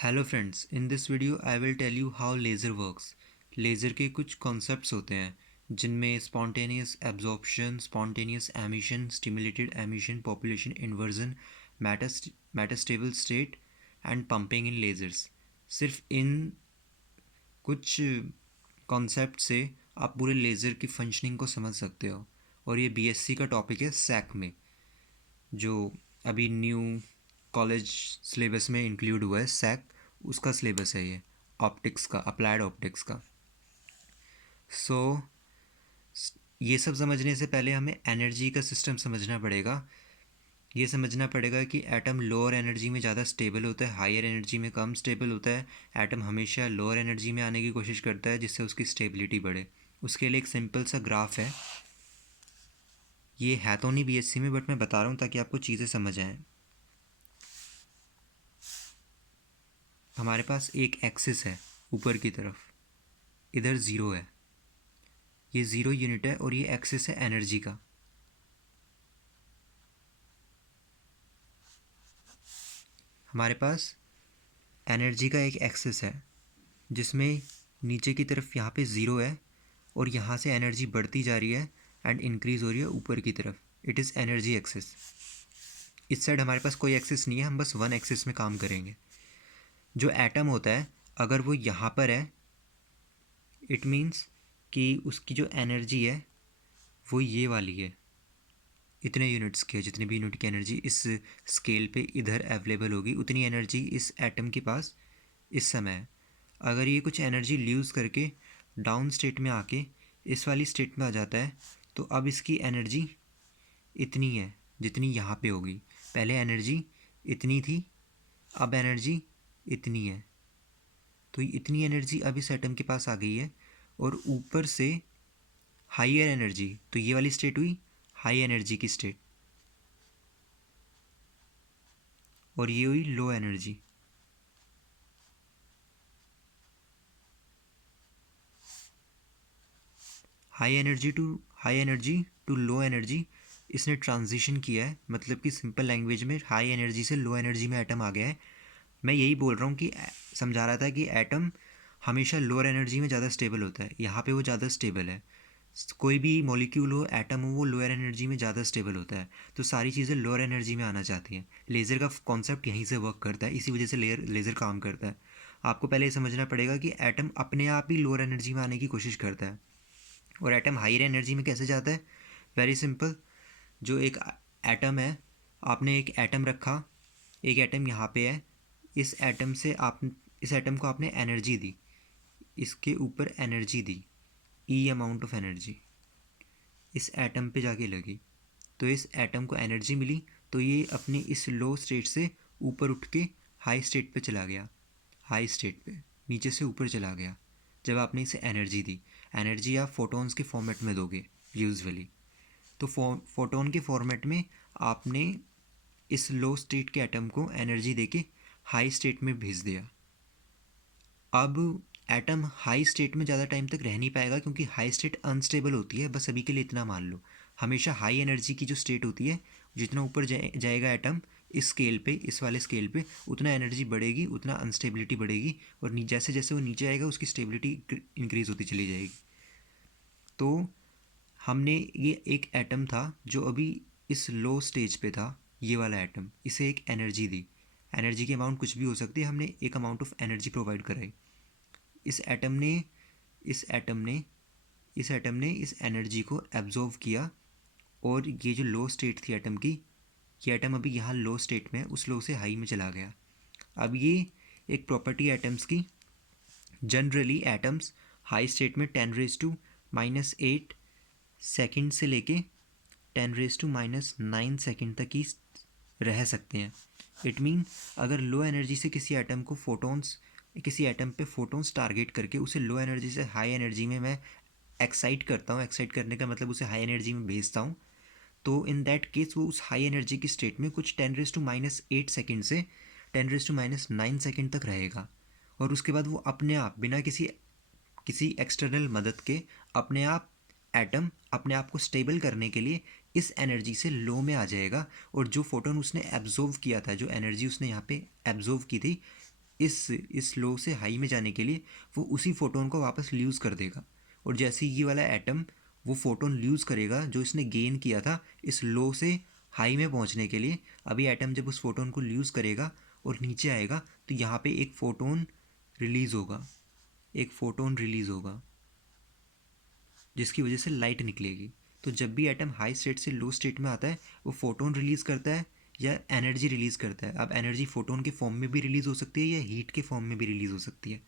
Hello friends, in this video I will tell you how laser works. Laser के कुछ concepts होते हैं जिनमें spontaneous absorption, spontaneous emission, stimulated emission, population inversion, metastable state and pumping in lasers. सिर्फ इन कुछ concept से आप पूरे लेज़र की फंक्शनिंग को समझ सकते हो। और ये बीएससी का टॉपिक है सैक में, जो अभी न्यू कॉलेज सिलेबस में इंक्लूड हुआ है। सैक उसका सिलेबस है ये, ऑप्टिक्स का, अप्लाइड ऑप्टिक्स का। सो ये सब समझने से पहले हमें एनर्जी का सिस्टम समझना पड़ेगा। ये समझना पड़ेगा कि एटम लोअर एनर्जी में ज़्यादा स्टेबल होता है, हायर एनर्जी में कम स्टेबल होता है। एटम हमेशा लोअर एनर्जी में आने की कोशिश करता है जिससे उसकी स्टेबिलिटी बढ़े। उसके लिए एक सिंपल सा ग्राफ है। ये है तो नहीं बीएससी में, बट मैं बता रहा हूँ ताकि आपको चीज़ें समझ आएँ। हमारे पास एक एक्सिस है ऊपर की तरफ, इधर ज़ीरो है, ये ज़ीरो यूनिट है, और ये एक्सिस है एनर्जी का। हमारे पास एनर्जी का एक एक्सिस है जिसमें नीचे की तरफ यहाँ पे ज़ीरो है, और यहाँ से एनर्जी बढ़ती जा रही है एंड इंक्रीज़ हो रही है ऊपर की तरफ। It is energy axis. इस साइड हमारे पास कोई एक्सिस नहीं है, हम बस वन एक्सिस में काम करेंगे। जो एटम होता है अगर वो यहाँ पर है, इट मीन्स कि उसकी जो एनर्जी है वो ये वाली है, इतने यूनिट्स की है। जितनी भी यूनिट की एनर्जी इस स्केल पे इधर अवेलेबल होगी, उतनी एनर्जी इस एटम के पास इस समय है। अगर ये कुछ एनर्जी ल्यूज़ करके डाउन स्टेट में आके इस वाली स्टेट में आ जाता है, तो अब इसकी एनर्जी इतनी है जितनी यहाँ पे होगी। पहले एनर्जी इतनी थी, अब एनर्जी इतनी है। तो इतनी एनर्जी अब इस एटम के पास आ गई है, और ऊपर से हाईयर एनर्जी, तो ये वाली स्टेट हुई हाई एनर्जी की स्टेट, और ये हुई low energy. High energy to low energy इसने ट्रांजिशन किया है। मतलब कि सिंपल लैंग्वेज में हाई एनर्जी से लो एनर्जी में एटम आ गया है। मैं यही बोल रहा हूँ कि समझा रहा था कि एटम हमेशा लोअर एनर्जी में ज़्यादा स्टेबल होता है। यहाँ पे वो ज़्यादा स्टेबल है। कोई भी मॉलिक्यूल हो, एटम हो, वो लोअर एनर्जी में ज़्यादा स्टेबल होता है। तो सारी चीज़ें लोअर एनर्जी में आना चाहती हैं। लेज़र का कॉन्सेप्ट यहीं से वर्क करता है, इसी वजह से लेज़र काम करता है। आपको पहले ये समझना पड़ेगा कि एटम अपने आप ही लोअर एनर्जी में आने की कोशिश करता है, और एटम हायर एनर्जी में कैसे जाता है। Very simple. जो एक एटम है, आपने एक एटम रखा, एक एटम यहाँ पे है। इस एटम से आप इस एटम को आपने एनर्जी दी, इसके ऊपर energy the, E amount of energy इस एटम पे जाके लगी, तो इस एटम को एनर्जी मिली। तो ये अपनी इस लो स्टेट से यूपर उठ के हाई स्टेट पे चला गया। हाई स्टेट पे नीचे से ऊपर चला गया जब आपने इसे एनर्जी दी। एनर्जी आप फोटॉन्स के फॉर्मेट में दोगे यूजुअली। तो फोटोन के फॉर्मेट में आपने इस लो स्टेट के एटम को एनर्जी देके हाई स्टेट में भेज दिया। अब एटम हाई स्टेट में ज़्यादा टाइम तक रह नहीं पाएगा, क्योंकि हाई स्टेट अनस्टेबल होती है। बस अभी के लिए इतना मान लो, हमेशा हाई एनर्जी की जो स्टेट होती है, जितना ऊपर जाएगा एटम इस स्केल पे, इस वाले स्केल पे, उतना एनर्जी बढ़ेगी, उतना अनस्टेबिलिटी बढ़ेगी, और जैसे जैसे वो नीचे आएगा उसकी स्टेबिलिटी इंक्रीज़ होती चली जाएगी। तो हमने ये एक एटम था जो अभी इस लो स्टेज पे था, ये वाला एटम, इसे एक एनर्जी दी। एनर्जी की अमाउंट कुछ भी हो सकती है, हमने एक अमाउंट ऑफ एनर्जी प्रोवाइड कराई। इस एटम ने इस एटम ने इस एटम ने इस एनर्जी को एब्जॉर्व किया, और ये जो लो स्टेट थी एटम की, ये एटम अभी यहाँ लो स्टेट में है, उस लो से हाई में चला गया। अब ये एक प्रॉपर्टी एटम्स की, जनरली एटम्स हाई स्टेट में 10⁻⁻8 सेकंड से लेके 10⁻⁹ सेकंड तक ही रह सकते हैं। इट मीन अगर लो एनर्जी से किसी एटम पे फोटोन्स टारगेट करके उसे लो एनर्जी से हाई एनर्जी में मैं एक्साइट करता हूँ, एक्साइट करने का मतलब उसे हाई एनर्जी में भेजता हूँ, तो इन दैट केस वो उस हाई एनर्जी की स्टेट में कुछ 10⁻⁸ सेकंड से 10⁻⁹ सेकंड तक रहेगा। और उसके बाद वो अपने आप बिना किसी एक्सटर्नल मदद के अपने आप एटम अपने आप को स्टेबल करने के लिए इस एनर्जी से लो में आ जाएगा। और जो फोटोन उसने एब्जॉर्व किया था, जो एनर्जी उसने यहाँ पे एब्जॉर्व की थी, इस लो से हाई में जाने के लिए वो उसी फोटोन को वापस ल्यूज़ कर देगा। और जैसे ये वाला एटम वो फोटोन ल्यूज़ करेगा जो इसने गेन किया था इस लो से हाई में पहुंचने के लिए, अभी एटम जब उस फोटोन को ल्यूज़ करेगा और नीचे आएगा तो यहाँ पे एक फोटोन रिलीज़ होगा, एक फोटोन रिलीज़ होगा जिसकी वजह से लाइट निकलेगी। तो जब भी एटम हाई स्टेट से लो स्टेट में आता है वो फोटोन रिलीज़ करता है या एनर्जी रिलीज़ करता है। अब एनर्जी फोटोन के फॉर्म में भी रिलीज़ हो सकती है या हीट के फॉर्म में भी रिलीज़ हो सकती है।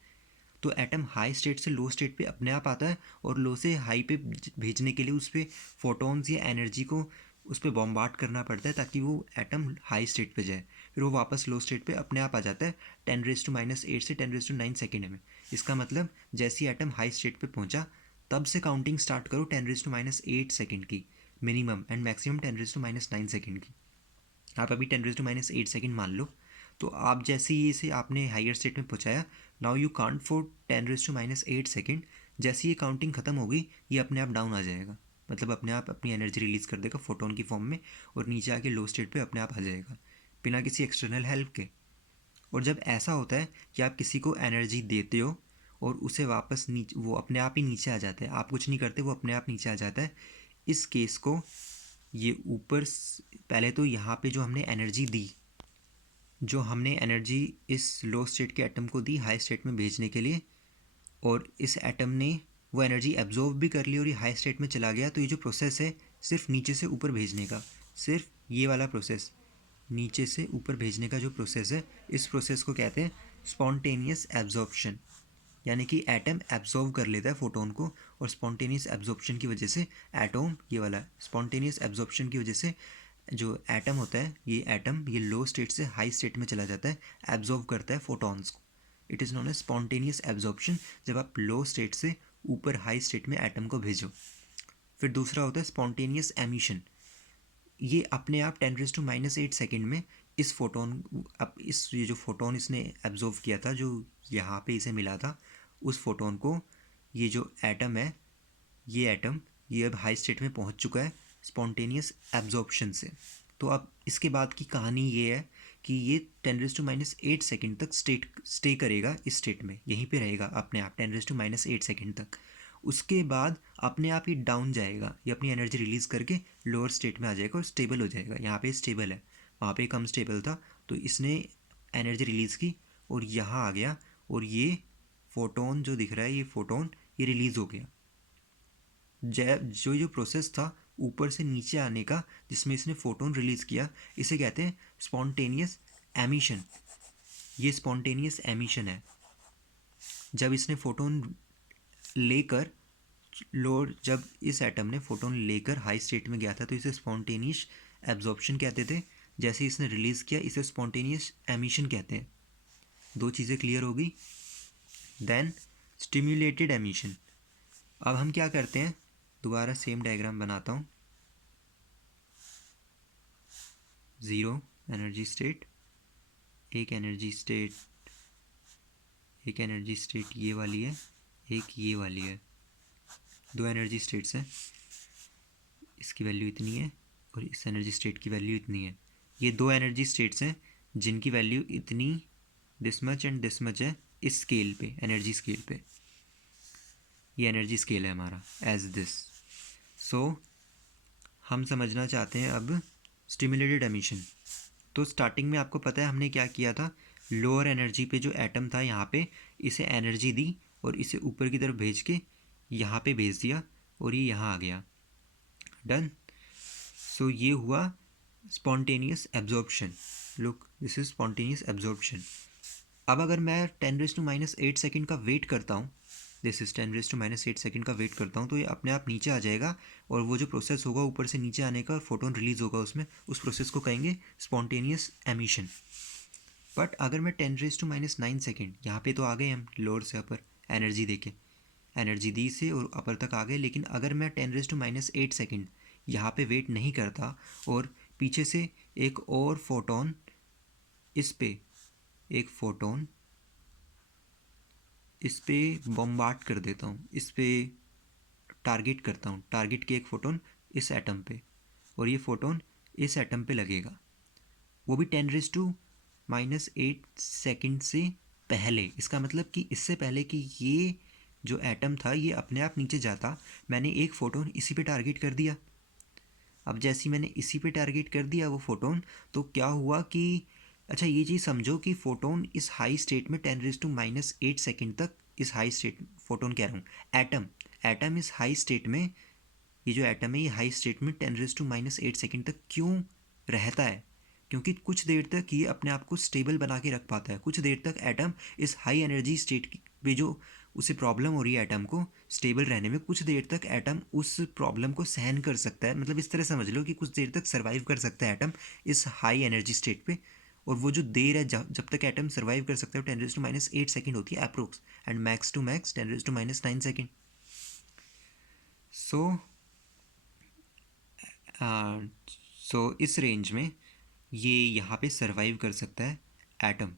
तो एटम हाई स्टेट से लो स्टेट पे अपने आप आता है और लो से हाई पे भेजने के लिए उस पर फोटोन्स या एनर्जी को उस पर बॉम्बार्ड करना पड़ता है ताकि वो एटम हाई स्टेट पे जाए, फिर वो वापस लो स्टेट पे अपने आप आ जाता है 10⁻⁸ से 10⁻⁹ सेकेंड में। इसका मतलब जैसे ही एटम हाई स्टेट पे पहुंचा तब से काउंटिंग स्टार्ट करो 10⁻⁸ सेकेंड की मिनिमम एंड मैक्सिमम 10⁻⁹ सेकेंड की। आप अभी 10⁻⁸ सेकेंड मान लो। तो आप जैसे ही इसे आपने हायर स्टेट में पहुंचाया, now you count for 10⁻⁸ second. जैसे ये काउंटिंग ख़त्म होगी ये अपने आप डाउन आ जाएगा, मतलब अपने आप अपनी एनर्जी रिलीज़ कर देगा फोटोन की फॉर्म में और नीचे आके लो स्टेट पे अपने आप आ जाएगा बिना किसी एक्सटर्नल हेल्प के। और जब ऐसा होता है कि आप किसी को एनर्जी देते हो और उसे वापस नीचे वो अपने आप ही नीचे आ जाता है, आप कुछ नहीं करते वो अपने आप नीचे आ जाता है, इस केस को ये पहले तो यहाँ पे जो हमने एनर्जी दी, जो हमने एनर्जी इस लो स्टेट के एटम को दी हाई स्टेट में भेजने के लिए, और इस एटम ने वो एनर्जी एब्जॉर्व भी कर ली और ये हाई स्टेट में चला गया, तो ये जो प्रोसेस है सिर्फ नीचे से ऊपर भेजने का, सिर्फ ये वाला प्रोसेस नीचे से ऊपर भेजने का जो प्रोसेस है, इस प्रोसेस को कहते हैं स्पॉन्टेनियस एब्जॉर्प्शन। यानी कि एटम एब्जॉर्व कर लेता है फोटोन को और स्पॉन्टेनियस एब्जॉर्प्शन की वजह से एटम, ये वाला स्पॉन्टेनियस एब्जॉर्प्शन की वजह से जो एटम होता है ये लो स्टेट से हाई स्टेट में चला जाता है, एब्जॉर्व करता है फोटॉन्स को। It is non A spontaneous absorption जब आप लो स्टेट से ऊपर हाई स्टेट में एटम को भेजो। फिर दूसरा होता है स्पॉन्टेनियस एमिशन। ये अपने आप 10⁻⁸ सेकेंड में इस फोटोन, अब ये जो फोटोन इसने एब्जॉर्व किया था जो यहाँ पे इसे मिला था, उस फोटोन को ये जो एटम है ये अब हाई स्टेट में पहुँच चुका है स्पॉन्टेनियस एब्जॉर्प्शन से। तो अब इसके बाद की कहानी ये है कि ये 10⁻⁸ सेकेंड तक स्टे करेगा, इस स्टेट में यहीं पे रहेगा अपने आप 10⁻⁸ सेकेंड तक। उसके बाद अपने आप ही डाउन जाएगा, ये अपनी एनर्जी रिलीज़ करके लोअर स्टेट में आ जाएगा और स्टेबल हो जाएगा। यहाँ पे स्टेबल है, वहाँ पे कम स्टेबल था, तो इसने एनर्जी रिलीज़ की और यहाँ आ गया और ये फोटोन जो दिख रहा है ये फोटोन ये रिलीज़ हो गया। जो प्रोसेस था ऊपर से नीचे आने का जिसमें इसने फोटोन रिलीज़ किया, इसे कहते हैं स्पॉन्टेनियस एमिशन। ये स्पॉन्टेनियस एमिशन है जब इसने फोटोन लेकर जब इस एटम ने फोटोन लेकर हाई स्टेट में गया था तो इसे स्पॉन्टेनियस एब्जॉर्प्शन कहते थे। जैसे इसने रिलीज़ किया इसे स्पॉन्टेनियस एमिशन कहते हैं। दो चीज़ें क्लियर होगी। Then stimulated emission. अब हम क्या करते हैं, दोबारा सेम डायग्राम बनाता हूँ। ज़ीरो एनर्जी स्टेट, एक एनर्जी स्टेट ये वाली है, एक ये वाली है, दो एनर्जी स्टेट्स हैं, इसकी वैल्यू इतनी है और इस एनर्जी स्टेट की वैल्यू इतनी है। ये दो एनर्जी स्टेट्स हैं जिनकी वैल्यू इतनी this much and this much है इस स्केल पे, एनर्जी स्केल पे। ये एनर्जी स्केल है हमारा एज दिस। सो हम समझना चाहते हैं अब स्टिमुलेटेड एमिशन। तो स्टार्टिंग में आपको पता है हमने क्या किया था, लोअर एनर्जी पे जो एटम था यहाँ पे इसे एनर्जी दी और इसे ऊपर की तरफ भेज के यहाँ पे भेज दिया और ये यहाँ आ गया। डन। सो ये हुआ spontaneous absorption. Look this is spontaneous absorption. अब अगर मैं 10⁻⁸ सेकेंड का वेट करता हूँ, दिस इज 10⁻⁸ सेकेंड का वेट करता हूँ तो ये अपने आप नीचे आ जाएगा और वो जो प्रोसेस होगा ऊपर से नीचे आने का और फोटोन रिलीज़ होगा उसमें, उस प्रोसेस को कहेंगे स्पॉन्टेनियस एमिशन। बट अगर मैं 10⁻⁹ सेकेंड, यहाँ पे तो आ गए हम लोअर से अपर एनर्जी दे के, एनर्जी दी से और अपर तक आ गए, लेकिन अगर मैं 10⁻⁸ सेकेंड यहाँ पे वेट नहीं करता और पीछे से एक और फोटोन इस पे एक फोटोन इस पे बॉम्बार्ड कर देता हूँ, इस पे टारगेट करता हूँ, टारगेट के एक फ़ोटोन इस एटम पे और ये फ़ोटोन इस एटम पे लगेगा, वो भी 10⁻⁸ सेकेंड से पहले, इसका मतलब कि इससे पहले कि ये जो एटम था ये अपने आप नीचे जाता, मैंने एक फ़ोटोन इसी पे टारगेट कर दिया। अब जैसे ही मैंने इसी पे टारगेट कर दिया वो फ़ोटोन, तो क्या हुआ कि अच्छा ये चीज़ समझो कि फ़ोटोन इस हाई स्टेट में 10⁻⁻8 सेकेंड तक, इस हाई स्टेट, फ़ोटोन कह रहा हूँ, एटम, एटम इस हाई स्टेट में, ये जो एटम है ये हाई स्टेट में 10⁻8 सेकेंड तक क्यों रहता है? क्योंकि कुछ देर तक ये अपने आप को स्टेबल बना के रख पाता है। कुछ देर तक एटम इस हाई एनर्जी स्टेट पे, जो उसे प्रॉब्लम हो रही है एटम को स्टेबल रहने में, कुछ देर तक एटम उस प्रॉब्लम को सहन कर सकता है। मतलब इस तरह समझ लो कि कुछ देर तक सर्वाइव कर सकता है एटम इस हाई एनर्जी स्टेट पे। और वो जो देर है जब तक एटम सर्वाइव कर सकता है 10⁻8 सेकेंड होती है approx, and max to max 10⁻9 second. So इस रेंज में ये यहाँ पे सर्वाइव कर सकता है एटम।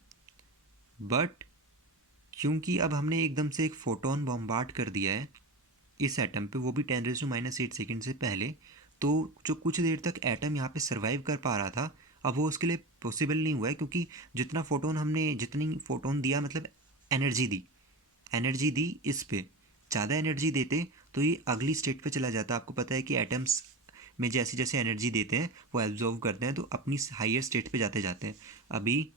बट क्योंकि अब हमने एकदम से एक फोटोन बॉम्बार्ड कर दिया है इस एटम पे, वो भी 10⁻8 सेकेंड से पहले, तो जो कुछ देर तक एटम यहाँ पे सर्वाइव कर पा रहा था, अब वो उसके लिए पॉसिबल नहीं हुआ है, क्योंकि जितनी फोटोन दिया, मतलब एनर्जी दी इस पे, ज़्यादा एनर्जी देते तो ये अगली स्टेट पे चला जाता। आपको पता है कि एटम्स में जैसे जैसे एनर्जी देते हैं वो एब्जॉर्व करते हैं, तो अपनी हाइयर स्टेट पे जाते जाते हैं। अभी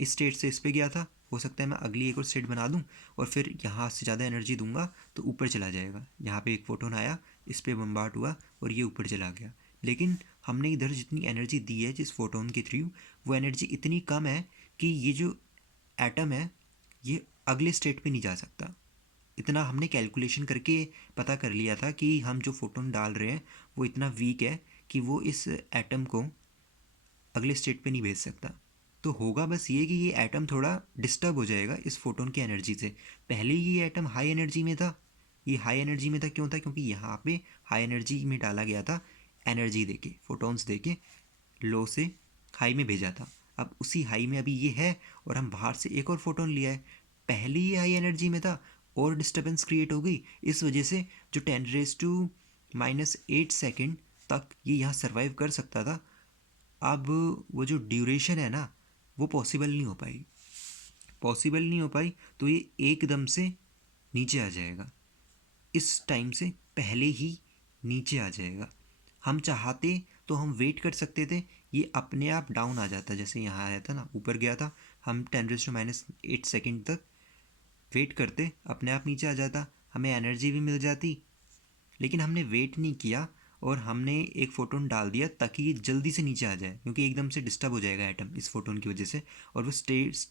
इस स्टेट से इस पे गया था, हो सकता है मैं अगली एक और स्टेट बना दूं और फिर यहाँ से ज़्यादा एनर्जी दूंगा तो ऊपर चला जाएगा। यहाँ पे एक फोटोन आया, इस पे बम्बार्ड हुआ और ये ऊपर चला गया। लेकिन हमने इधर जितनी एनर्जी दी है जिस फोटोन के थ्रू, वो एनर्जी इतनी कम है कि ये जो एटम है ये अगले स्टेट पे नहीं जा सकता। इतना हमने कैलकुलेशन करके पता कर लिया था कि हम जो फोटोन डाल रहे हैं वो इतना वीक है कि वो इस एटम को अगले स्टेट पे नहीं भेज सकता। तो होगा बस ये कि ये एटम थोड़ा डिस्टर्ब हो जाएगा इस फोटोन की एनर्जी से। पहले ये एटम हाई एनर्जी में था, ये हाई एनर्जी में था क्यों था? क्योंकि यहाँ पे हाई एनर्जी में डाला गया था, एनर्जी देके, फोटोन्स देके लो से हाई में भेजा था। अब उसी हाई में अभी ये है और हम बाहर से एक और फोटोन लिया है, पहले ये हाई एनर्जी में था और डिस्टर्बेंस क्रिएट हो गई। इस वजह से जो 10⁻⁸ सेकेंड तक ये यहाँ सर्वाइव कर सकता था, अब वो जो ड्यूरेशन है ना वो पॉसिबल नहीं हो पाई, तो ये एकदम से नीचे आ जाएगा, इस टाइम से पहले ही नीचे आ जाएगा। हम चाहते तो हम वेट कर सकते थे, ये अपने आप डाउन आ जाता, जैसे यहाँ आया था ना, ऊपर गया था, हम 10⁻⁸ सेकेंड तक वेट करते, अपने आप नीचे आ जाता, हमें एनर्जी भी मिल जाती। लेकिन हमने वेट नहीं किया और हमने एक फोटोन डाल दिया ताकि ये जल्दी से नीचे आ जाए, क्योंकि एकदम से डिस्टर्ब हो जाएगा एटम इस फोटोन की वजह से। और वो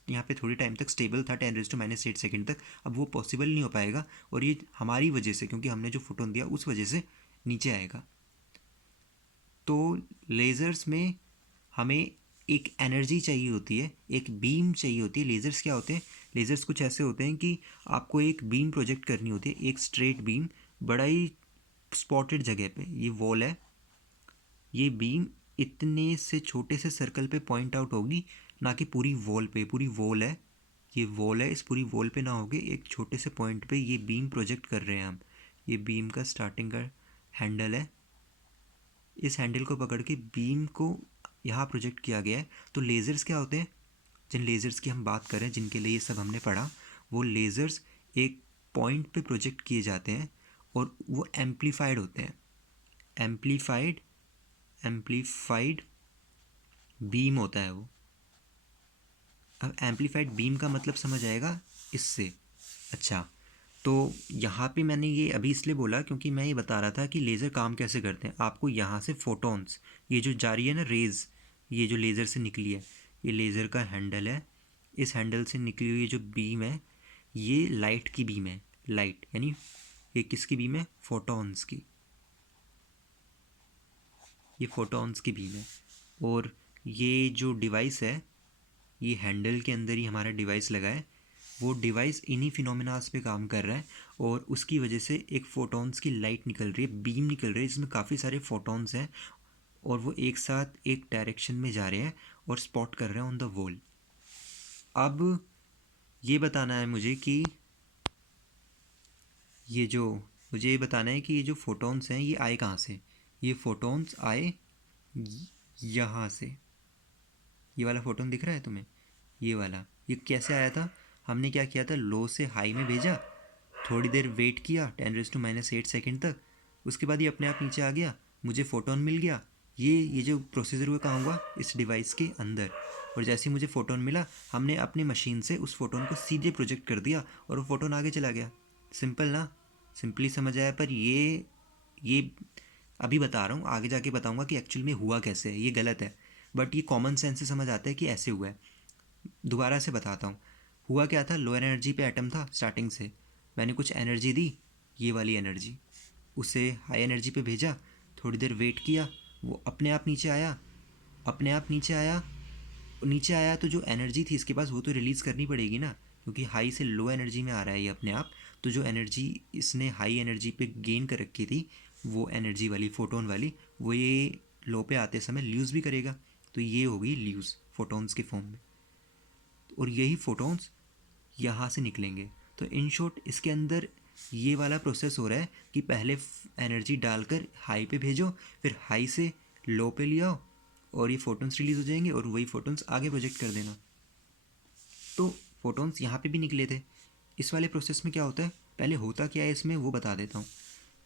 यहाँ पे थोड़ी टाइम तक स्टेबल था 10⁻⁸ सेकेंड तक, अब वो पॉसिबल नहीं हो पाएगा और ये हमारी वजह से, क्योंकि हमने जो फोटोन दिया उस वजह से नीचे आएगा। तो लेज़र्स में हमें एक एनर्जी चाहिए होती है, एक बीम चाहिए होती है। लेज़र्स क्या होते हैं? लेज़र्स कुछ ऐसे होते हैं कि आपको एक बीम प्रोजेक्ट करनी होती है, एक स्ट्रेट बीम, बड़ा ही स्पॉटेड जगह पे। ये वॉल है, ये बीम इतने से छोटे से सर्कल पे पॉइंट आउट होगी, ना कि पूरी वॉल पे। पूरी वॉल है, ये वॉल है, इस पूरी वॉल पे ना होगी, एक छोटे से पॉइंट पे ये बीम प्रोजेक्ट कर रहे हैं हम। ये बीम का स्टार्टिंग का हैंडल है, इस हैंडल को पकड़ के बीम को यहाँ प्रोजेक्ट किया गया है। तो लेज़र्स क्या होते हैं? जिन लेज़र्स की हम बात करें, जिनके लिए ये सब हमने पढ़ा, वो लेज़र्स एक पॉइंट पे प्रोजेक्ट किए जाते हैं और वो एम्पलीफाइड होते हैं। एम्पलीफाइड बीम होता है वो। अब एम्पलीफाइड बीम का मतलब समझ आएगा इससे। अच्छा, तो यहाँ पे मैंने ये अभी इसलिए बोला क्योंकि मैं ये बता रहा था कि लेज़र काम कैसे करते हैं। आपको यहाँ से फोटॉन्स, ये जो जा रही है ना रेज़, ये जो लेज़र से निकली है, ये लेज़र का हैंडल है, इस हैंडल से निकली हुई जो बीम है ये लाइट की बीम है। लाइट यानी ये किसकी बीम है? फोटॉन्स की। ये फोटॉन्स की बीम है। और ये जो डिवाइस है, ये हैंडल के अंदर ही हमारा डिवाइस लगा है, वो डिवाइस इन्हीं फिनोमिनास पे काम कर रहा है और उसकी वजह से एक फोटॉन्स की लाइट निकल रही है, बीम निकल रही है, जिसमें काफ़ी सारे फोटॉन्स हैं और वो एक साथ एक डायरेक्शन में जा रहे हैं और स्पॉट कर रहे हैं ऑन द वॉल। अब ये बताना है मुझे कि मुझे ये बताना है कि ये जो फोटॉन्स हैं ये आए कहाँ से? ये फोटॉन्स आए यहाँ से। ये वाला फोटोन दिख रहा है तुम्हें? ये वाला, ये कैसे आया था? हमने क्या किया था, लो से हाई में भेजा, थोड़ी देर वेट किया 10⁻⁸ सेकंड तक, उसके बाद ये अपने आप नीचे आ गया, मुझे फ़ोटोन मिल गया। ये जो प्रोसीजर हुआ कहाँ हुआ, इस डिवाइस के अंदर। और जैसे ही मुझे फ़ोटोन मिला, हमने अपनी मशीन से उस फ़ोटोन को सीधे प्रोजेक्ट कर दिया और वो फ़ोटोन आगे चला गया। सिंपल ना, सिंपली समझ आया। पर ये अभी बता रहा हूँ, आगे जाके बताऊँगा कि एक्चुअल में हुआ कैसे है। ये गलत है, बट ये कॉमन सेंस से समझ आता है कि ऐसे हुआ है। दोबारा से बताता हूँ, हुआ क्या था, लोअर एनर्जी पे एटम था स्टार्टिंग से, मैंने कुछ एनर्जी दी, ये वाली एनर्जी, उसे हाई एनर्जी पे भेजा, थोड़ी देर वेट किया, वो अपने आप नीचे आया, अपने आप नीचे आया तो जो एनर्जी थी इसके पास वो तो रिलीज़ करनी पड़ेगी ना, क्योंकि हाई से लो एनर्जी में आ रहा है ये अपने आप। तो जो एनर्जी इसने हाई एनर्जी पे गेन कर रखी थी, वो एनर्जी वाली फोटोन वाली, वो ये लो पे आते समय ल्यूज़ भी करेगा। तो ये होगी ल्यूज़ फोटोन्स के फॉर्म में, और यही फोटोन्स यहाँ से निकलेंगे। तो इन शॉर्ट इसके अंदर ये वाला प्रोसेस हो रहा है कि पहले एनर्जी डालकर हाई पे भेजो, फिर हाई से लो पे ले आओ, और ये फोटोन्स रिलीज़ हो जाएंगे और वही फोटोन्स आगे प्रोजेक्ट कर देना। तो फोटोन्स यहाँ पे भी निकले थे। इस वाले प्रोसेस में क्या होता है, पहले होता क्या है इसमें वो बता देता हूँ।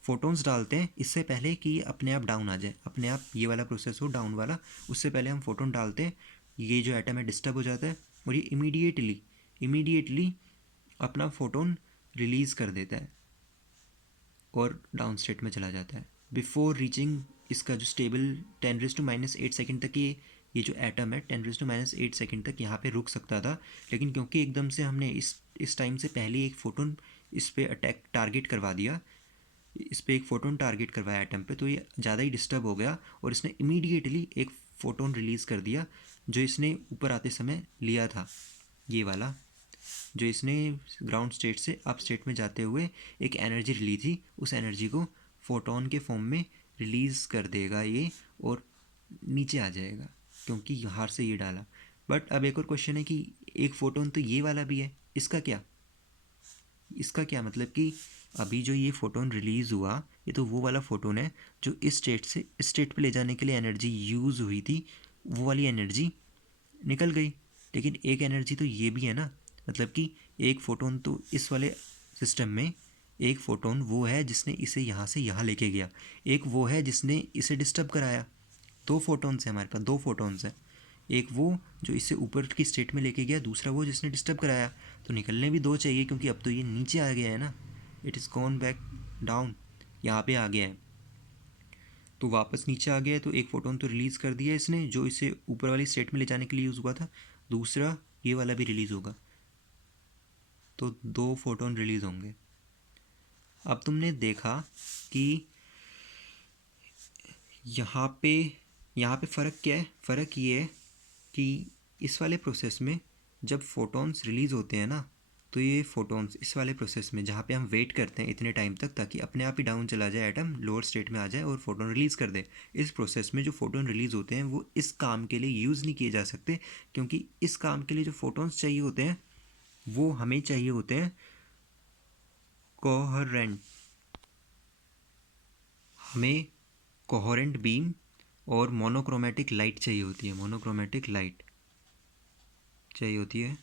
फोटोन्स डालते हैं इससे पहले कि ये अपने आप डाउन आ जाए, अपने आप ये वाला प्रोसेस हो डाउन वाला, उससे पहले हम फोटोन डालते हैं, ये जो एटम है डिस्टर्ब हो जाता है, और ये इमीडिएटली अपना फोटोन रिलीज़ कर देता है और डाउन स्टेट में चला जाता है बिफोर रीचिंग इसका जो स्टेबल 10⁻⁸ सेकंड तक ये जो एटम है 10⁻⁸ सेकंड तक यहाँ पे रुक सकता था। लेकिन क्योंकि एकदम से हमने इस टाइम से पहले एक फोटोन इस पे अटैक टारगेट करवा दिया, इस पे एक फ़ोटोन टारगेट करवाया एटम पे, तो ये ज़्यादा ही डिस्टर्ब हो गया और इसने इमीडिएटली एक फ़ोटोन रिलीज़ कर दिया जो इसने ऊपर आते समय लिया था, ये वाला जो इसने ग्राउंड स्टेट से अप स्टेट में जाते हुए एक एनर्जी रिली थी, उस एनर्जी को फोटोन के फॉर्म में रिलीज़ कर देगा ये, और नीचे आ जाएगा क्योंकि यहाँ से ये डाला। बट अब एक और क्वेश्चन है कि एक फ़ोटोन तो ये वाला भी है, इसका क्या मतलब कि अभी जो ये फ़ोटोन रिलीज़ हुआ, ये तो वो वाला फ़ोटोन है जो इस स्टेट से इस स्टेट पे ले जाने के लिए एनर्जी यूज़ हुई थी, वो वाली एनर्जी निकल गई। लेकिन एक एनर्जी तो ये भी है ना, मतलब कि एक फ़ोटोन तो इस वाले सिस्टम में, एक फ़ोटोन वो है जिसने इसे यहाँ से यहाँ लेके गया, एक वो है जिसने इसे डिस्टर्ब कराया। दो फोटोन्स हैं हमारे पास, दो फोटोन्स हैं, एक वो जो इसे ऊपर की स्टेट में लेके गया, दूसरा वो जिसने डिस्टर्ब कराया। तो निकलने भी दो चाहिए क्योंकि अब तो ये नीचे आ गया है ना, it is gone back down, यहाँ पे आ गया है, तो वापस नीचे आ गया है। तो एक फ़ोटोन तो रिलीज़ कर दिया इसने जो इसे ऊपर वाली स्टेट में ले जाने के लिए यूज़ हुआ था, दूसरा ये वाला भी रिलीज़ होगा, तो दो फोटोन रिलीज़ होंगे। अब तुमने देखा कि यहाँ पे यहाँ पे फ़र्क क्या है, फ़र्क ये है कि इस वाले प्रोसेस में जब फोटॉन्स रिलीज़ होते हैं ना, तो ये फोटॉन्स इस वाले प्रोसेस में जहाँ पे हम वेट करते हैं इतने टाइम तक ताकि अपने आप ही डाउन चला जाए एटम, लोअर स्टेट में आ जाए और फोटोन रिलीज़ कर दे, इस प्रोसेस में जो फोटोन रिलीज़ होते हैं वो इस काम के लिए यूज़ नहीं किए जा सकते, क्योंकि इस काम के लिए जो फोटॉन्स चाहिए होते हैं वो हमें चाहिए होते हैं कोहेरेंट, हमें कोहेरेंट बीम और मोनोक्रोमेटिक लाइट चाहिए होती है, मोनोक्रोमेटिक लाइट चाहिए होती है।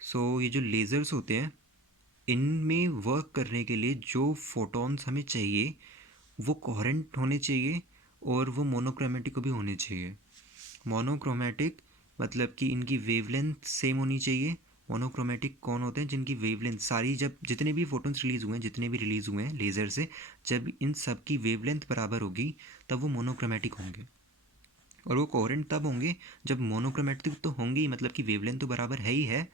सो ये जो लेज़र्स होते हैं इनमें वर्क करने के लिए जो फोटॉन्स हमें चाहिए वो कोहेरेंट होने चाहिए और वो मोनोक्रोमेटिक भी होने चाहिए। मोनोक्रोमेटिक मतलब कि इनकी वेवलेंथ सेम होनी चाहिए। मोनोक्रोमेटिक कौन होते हैं, जिनकी वेवलेंथ सारी, जब जितने भी फोटोन्स रिलीज़ हुए हैं, जितने भी रिलीज़ हुए हैं लेज़र से, जब इन सब की वेवलेंथ बराबर होगी तब वो मोनोक्रोमेटिक होंगे। और वो कोहेरेंट तब होंगे जब मोनोक्रोमेटिक तो होंगे ही, मतलब कि वेवलेंथ तो बराबर है ही है,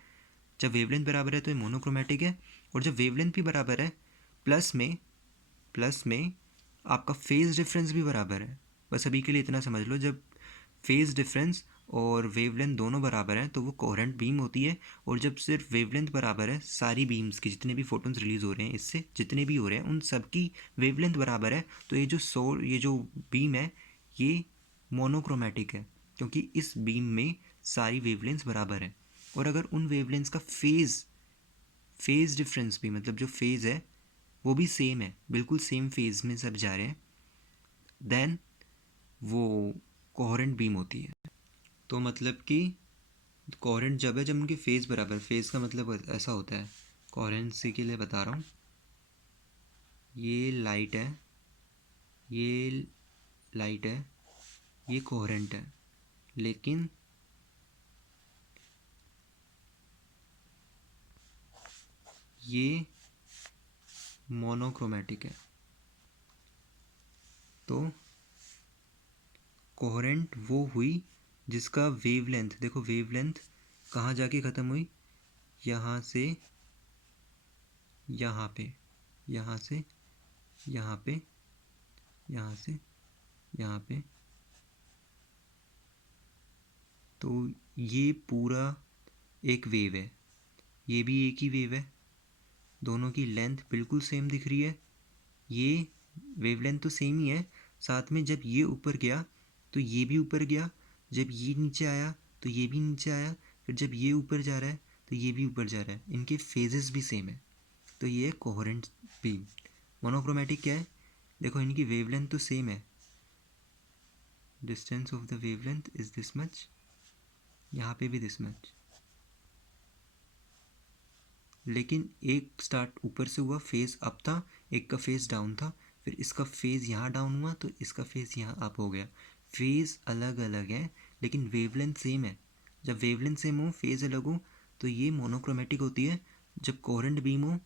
जब वेवलेंथ बराबर है तो ये मोनोक्रोमेटिक है। और जब वेवलेंथ भी बराबर है, प्लस में आपका फेज़ डिफरेंस भी बराबर है। बस अभी के लिए इतना समझ लो, जब फेज़ डिफरेंस और वेवलेंथ दोनों बराबर हैं तो वो कोहेरेंट बीम होती है। और जब सिर्फ वेवलेंथ बराबर है सारी बीम्स की, जितने भी फोटोन्स रिलीज़ हो रहे हैं इससे जितने भी हो रहे हैं उन सब की वेवलेंथ बराबर है, तो ये जो बीम है ये मोनोक्रोमेटिक है, क्योंकि इस बीम में सारी वेवलेंथ्स बराबर है। और अगर उन वेवलेंथ्स का फेज़ डिफरेंस भी, मतलब जो फेज़ है वो भी सेम है, बिल्कुल सेम फेज़ में सब जा रहे हैं, देन वो कोहेरेंट बीम होती है। तो मतलब कि कोहेरेंट जब है जब उनके फेज़ बराबर, फेज़ का मतलब ऐसा होता है, कोहेरेंसी के लिए बता रहा हूँ, ये लाइट है, ये लाइट है, ये कोहेरेंट है, लेकिन ये मोनोक्रोमेटिक है। तो कोहेरेंट वो हुई जिसका वेवलेंथ, देखो वेवलेंथ कहाँ जाके ख़त्म हुई, यहाँ से यहाँ पे, यहाँ से यहाँ पे, यहाँ से यहाँ पे। तो ये पूरा एक वेव है, ये भी एक ही वेव है, दोनों की लेंथ बिल्कुल सेम दिख रही है, ये वेवलेंथ तो सेम ही है, साथ में जब ये ऊपर गया तो ये भी ऊपर गया, जब ये नीचे आया तो ये भी नीचे आया, फिर जब ये ऊपर जा रहा है तो ये भी ऊपर जा रहा है, इनके फेजेस भी सेम है। तो ये कोहेरेंट बीम। मोनोक्रोमेटिक क्या है, देखो इनकी वेवलेंथ तो सेम है, distance of the wavelength is this much, यहाँ पे भी दिस मच, लेकिन एक स्टार्ट ऊपर से हुआ, फेज़ अप था, एक का फेज़ डाउन था, फिर इसका फेज़ यहाँ डाउन हुआ तो इसका फेज़ यहाँ अप हो गया। फेज़ अलग अलग है लेकिन वेवलेंथ सेम है। जब वेवलेंथ सेम हो, फेज़ अलग हो, तो ये मोनोक्रोमेटिक होती है। जब कोहेरेंट बीम हो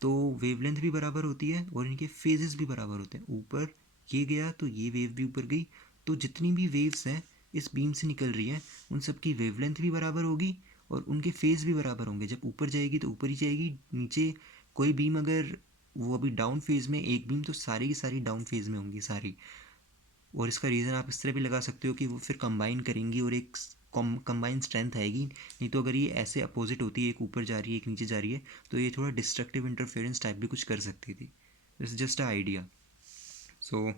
तो वेवलेंथ भी बराबर होती है और इनके फेजेस भी बराबर होते हैं। ऊपर ये गया तो ये वेव भी ऊपर गई, तो जितनी भी वेव्स हैं इस बीम से निकल रही हैं उन सब की वेवलेंथ भी बराबर होगी और उनके फेज़ भी बराबर होंगे। जब ऊपर जाएगी तो ऊपर ही जाएगी, नीचे कोई बीम अगर वो अभी डाउन फेज़ में एक बीम, तो सारी की सारी डाउन फेज़ में होंगी सारी। और इसका रीज़न आप इस तरह भी लगा सकते हो कि वो फिर कंबाइन करेंगी और एक कंबाइन स्ट्रेंथ आएगी। नहीं तो अगर ये ऐसे अपोजिट होती है, एक ऊपर जा रही है एक नीचे जा रही है, तो ये थोड़ा डिस्ट्रक्टिव इंटरफेरेंस टाइप भी कुछ कर सकती थी। It's just a idea. So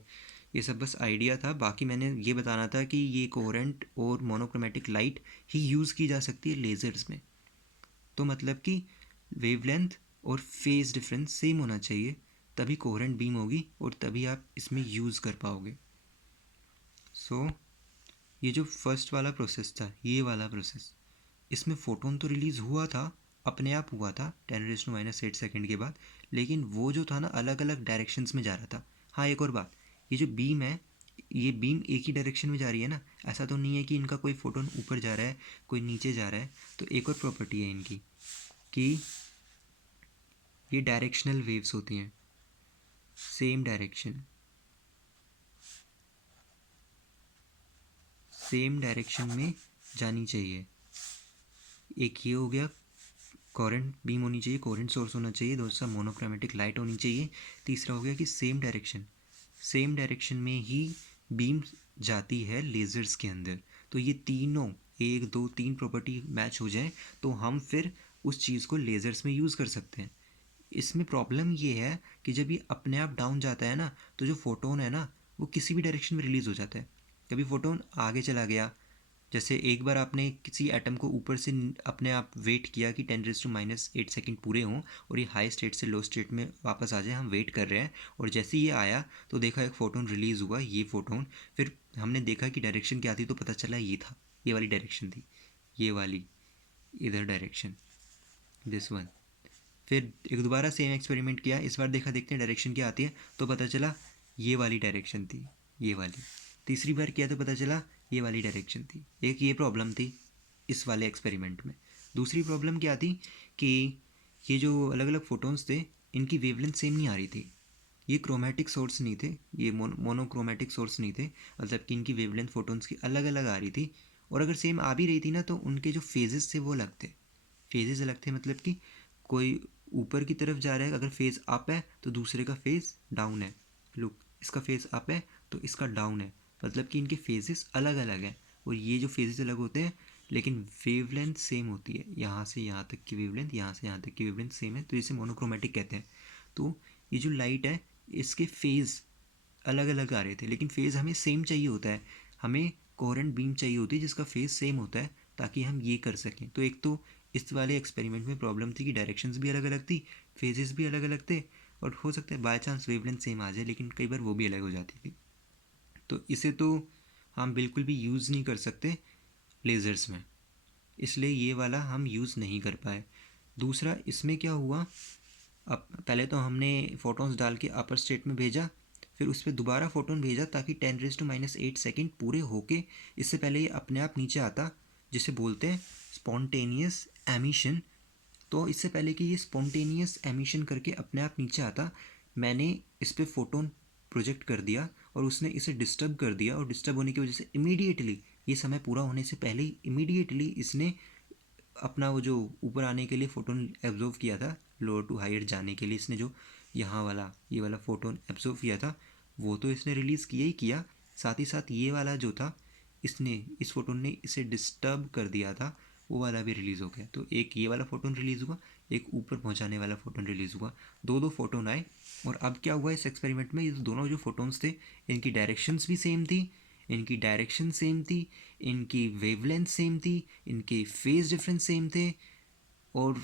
ये सब बस आइडिया था, बाकी मैंने ये बताना था कि ये कोहेरेंट और मोनोक्रोमेटिक लाइट ही यूज़ की जा सकती है लेज़र्स में। तो मतलब कि वेवलेंथ और फेज़ डिफरेंस सेम होना चाहिए, तभी कोहेरेंट बीम होगी और तभी आप इसमें यूज़ कर पाओगे। सो ये जो फर्स्ट वाला प्रोसेस था, ये वाला प्रोसेस, इसमें फ़ोटोन तो रिलीज़ हुआ था, अपने आप हुआ था 10⁻⁸ सेकेंड के बाद, लेकिन वो जो था ना अलग अलग डायरेक्शंस में जा रहा था। हाँ एक और बात, ये जो बीम है, ये बीम एक ही डायरेक्शन में जा रही है ना, ऐसा तो नहीं है कि इनका कोई फ़ोटोन ऊपर जा रहा है कोई नीचे जा रहा है। तो एक और प्रॉपर्टी है इनकी कि ये डायरेक्शनल वेव्स होती हैं, सेम डायरेक्शन, सेम डायरेक्शन में जानी चाहिए। एक ये हो गया, कोहेरेंट बीम होनी चाहिए, कोहेरेंट सोर्स होना चाहिए, दूसरा मोनोक्रोमेटिक लाइट होनी चाहिए, तीसरा हो गया कि सेम डायरेक्शन, सेम डायरेक्शन में ही बीम जाती है लेज़र्स के अंदर। तो ये तीनों, एक दो तीन प्रॉपर्टी मैच हो जाए तो हम फिर उस चीज़ को लेज़र्स में यूज़ कर सकते हैं। इसमें प्रॉब्लम ये है कि जब ये अपने आप डाउन जाता है ना, तो जो फोटोन है ना वो किसी भी डायरेक्शन में रिलीज़ हो जाता है। कभी फोटोन आगे चला गया, जैसे एक बार आपने किसी एटम को ऊपर से अपने आप वेट किया कि 10⁻⁸ सेकंड पूरे हों और ये हाई स्टेट से लो स्टेट में वापस आ जाए, हम वेट कर रहे हैं, और जैसे ये आया तो देखा एक फ़ोटोन रिलीज़ हुआ, ये फ़ोटोन, फिर हमने देखा कि डायरेक्शन क्या थी, तो पता चला ये था, ये वाली डायरेक्शन थी, ये वाली, इधर डायरेक्शन, दिस वन। फिर एक दोबारा सेम एक्सपेरिमेंट किया, इस बार देखा देखते हैं डायरेक्शन क्या आती है, तो पता चला ये वाली डायरेक्शन थी, ये वाली। तीसरी बार किया तो पता चला ये वाली डायरेक्शन थी। एक ये प्रॉब्लम थी इस वाले एक्सपेरिमेंट में। दूसरी प्रॉब्लम क्या थी कि ये जो अलग अलग फोटोन्स थे इनकी वेवलेंथ सेम नहीं आ रही थी। ये क्रोमेटिक सोर्स नहीं थे, ये मोनोक्रोमेटिक सोर्स नहीं थे, मतलब कि इनकी वेवलेंथ फोटोन्स की अलग अलग आ रही थी। और अगर सेम आ भी रही थी ना, तो उनके जो फेजेस थे वो अलग थे, फेजेस अलग थे, मतलब कि कोई ऊपर की तरफ जा रहा है, अगर फेज़ अप है तो दूसरे का फेज़ डाउन है। लुक, इसका फेज़ अप है तो इसका डाउन है, मतलब कि इनके फेजेस अलग अलग हैं। और ये जो फेजेस अलग होते हैं लेकिन वेवलेंथ सेम होती है, यहाँ से यहाँ तक की वेवलेंथ, यहाँ से यहाँ तक की वेवलेंथ सेम है, तो इसे मोनोक्रोमेटिक कहते हैं। तो ये जो लाइट है इसके फेज़ अलग अलग आ रहे थे, लेकिन फेज़ हमें सेम चाहिए होता है, हमें कोहेरेंट बीम चाहिए होती है जिसका फेज़ सेम होता है, ताकि हम ये कर सकें। तो एक तो इस वाले एक्सपेरिमेंट में प्रॉब्लम थी कि डायरेक्शंस भी अलग अलग थी, फेजेस भी अलग अलग थे, और हो सकता है बाय चांस वेवलेंथ सेम आ जाए, लेकिन कई बार वो भी अलग हो जाती थी। तो इसे तो हम बिल्कुल भी यूज़ नहीं कर सकते लेज़र्स में। इसलिए ये वाला हम यूज़ नहीं कर पाए। दूसरा इसमें क्या हुआ, अब पहले तो हमने फ़ोटोन्स डाल के अपर स्टेट में भेजा, फिर उस पर दोबारा फ़ोटोन भेजा ताकि 10⁻⁸ सेकेंड पूरे होके इससे पहले ये अपने आप नीचे आता, जिसे बोलते हैं स्पॉन्टेनियस एमिशन। तो इससे पहले कि ये स्पॉन्टेनियस एमिशन करके अपने आप नीचे आता, मैंने इस पर फ़ोटोन प्रोजेक्ट कर दिया और उसने इसे डिस्टर्ब कर दिया, और डिस्टर्ब होने की वजह से इमीडिएटली, ये समय पूरा होने से पहले ही इमीडिएटली इसने अपना वो जो ऊपर आने के लिए फ़ोटोन एब्जॉर्व किया था, लोअर टू हायर जाने के लिए इसने जो यहाँ वाला ये वाला फ़ोटोन एब्जॉर्व किया था, वो तो इसने रिलीज़ किया ही किया, साथ ही साथ ये वाला जो था, इसने इस फ़ोटोन ने इसे डिस्टर्ब कर दिया था, वो वाला भी रिलीज़ हो गया। तो एक ये वाला फ़ोटोन रिलीज़ हुआ, एक ऊपर पहुंचाने वाला फ़ोटोन रिलीज़ हुआ, दो फ़ोटोन आए। और अब क्या हुआ इस एक्सपेरिमेंट में, ये दोनों जो फ़ोटोन्स थे इनकी डायरेक्शंस भी सेम थी, इनकी डायरेक्शन सेम थी, इनकी वेवलेंथ सेम थी, इनके फेज डिफरेंस सेम थे, और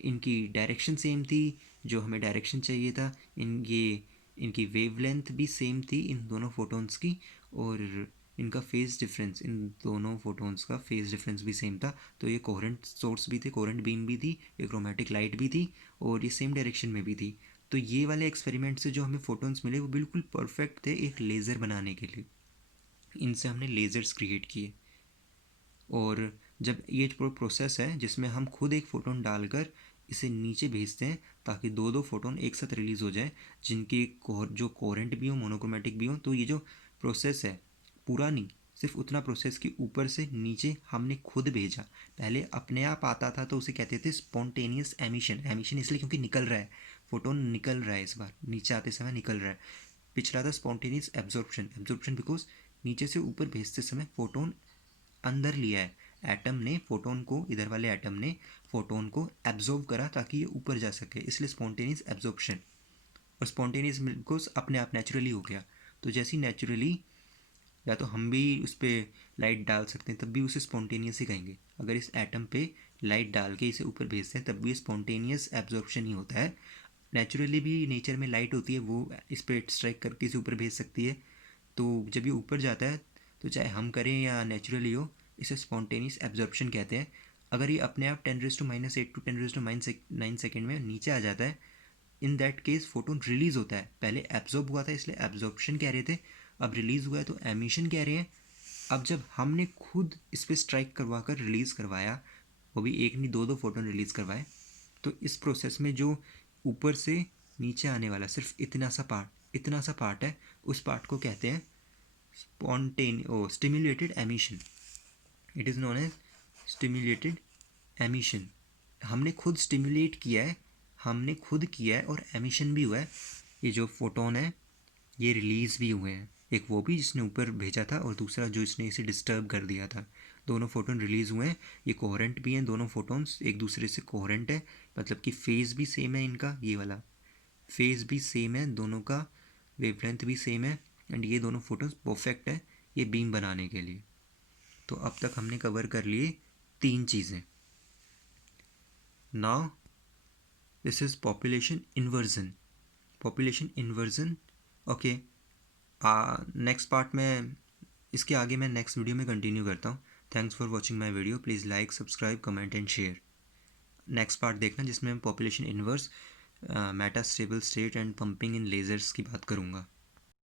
इनकी डायरेक्शन सेम थी जो हमें डायरेक्शन चाहिए था, इनकी वेवलेंथ भी सेम थी इन दोनों फोटोन्स की, और इनका फेज डिफरेंस, इन दोनों फोटोन्स का फेज डिफरेंस भी सेम था। तो ये कोहेरेंट सोर्स भी थे, कोहेरेंट बीम भी थी, ये क्रोमेटिक लाइट भी थी, और ये सेम डायरेक्शन में भी थी। तो ये वाले एक्सपेरिमेंट से जो हमें फोटोन्स मिले वो बिल्कुल परफेक्ट थे एक लेज़र बनाने के लिए। इनसे हमने लेज़र्स क्रिएट किए। और जब ये प्रोसेस है जिसमें हम खुद एक फ़ोटोन डालकर इसे नीचे भेजते हैं ताकि दो फ़ोटोन एक साथ रिलीज़ हो जाए, जिनकी जो कोहेरेंट भी हो, मोनोक्रोमेटिक भी हो। तो ये जो प्रोसेस है पूरा नहीं, सिर्फ उतना प्रोसेस कि ऊपर से नीचे हमने खुद भेजा। पहले अपने आप आता था तो उसे कहते थे स्पॉन्टेनियस एमिशन। एमिशन इसलिए क्योंकि निकल रहा है, फ़ोटोन निकल रहा है, इस बार नीचे आते समय निकल रहा है। पिछला था स्पॉन्टेनियस एब्जॉर्प्शन। एब्जॉर्प्शन बिकॉज नीचे से ऊपर भेजते समय फ़ोटोन अंदर लिया है, एटम ने फोटोन को, इधर वाले एटम ने फोटोन को एब्जॉर्व करा ताकि ये ऊपर जा सके, इसलिए स्पॉन्टेनियस एब्जॉर्प्शन। और स्पॉन्टेनियस बिकॉज अपने आप नेचुरली हो गया। तो जैसे नेचुरली, या तो हम भी उस पर लाइट डाल सकते हैं तब भी उसे स्पॉन्टेनियस ही कहेंगे। अगर इस एटम पे लाइट डाल के इसे ऊपर भेजते हैं तब भी स्पॉन्टेनियस एब्जॉर्प्शन ही होता है। नेचुरली भी नेचर में लाइट होती है, वो इस पर स्ट्राइक करके इसे ऊपर भेज सकती है। तो जब ये ऊपर जाता है तो चाहे हम करें या नेचुरली हो, इसे स्पॉन्टेनियस एब्जॉर्प्शन कहते हैं। अगर ये अपने आप 10⁻⁸ टू 10⁻⁹ सेकेंड में नीचे आ जाता है, in that case photon release होता है। पहले एब्जॉर्ब हुआ था इसलिए एब्जॉर्प्शन कह रहे थे, अब रिलीज़ हुआ है तो एमिशन कह रहे हैं। अब जब हमने खुद इस पर स्ट्राइक करवा कर रिलीज़ करवाया, वो भी एक नहीं दो फोटोन रिलीज़ करवाए, तो इस प्रोसेस में जो ऊपर से नीचे आने वाला सिर्फ इतना सा पार्ट है, उस पार्ट को कहते हैं stimulated emission. It is known as stimulated emission. हमने खुद स्टिम्युलेट किया है, हमने खुद किया है, और एमिशन भी हुआ है। ये जो फोटोन है ये रिलीज़ भी हुए हैं, एक वो भी जिसने ऊपर भेजा था और दूसरा जो इसने इसे डिस्टर्ब कर दिया था। दोनों फोटोन रिलीज़ हुए हैं, ये कोहेरेंट भी हैं, दोनों फोटोन्स एक दूसरे से कोहेरेंट है, मतलब कि फेज़ भी सेम है इनका, ये वाला फेज़ भी सेम है दोनों का, वेवलेंथ भी सेम है, एंड ये दोनों फोटोन्स परफेक्ट है ये बीम बनाने के लिए। तो अब तक हमने कवर कर लिए 3 चीज़ें। Now this is population inversion. Population inversion, okay. Next part में, इसके आगे मैं नेक्स्ट वीडियो में कंटिन्यू करता हूँ। Thanks for watching my video. Please like, subscribe, comment and share. Next part देखना जिसमें मैं population inverse, Meta stable state and pumping in lasers की बात करूँगा।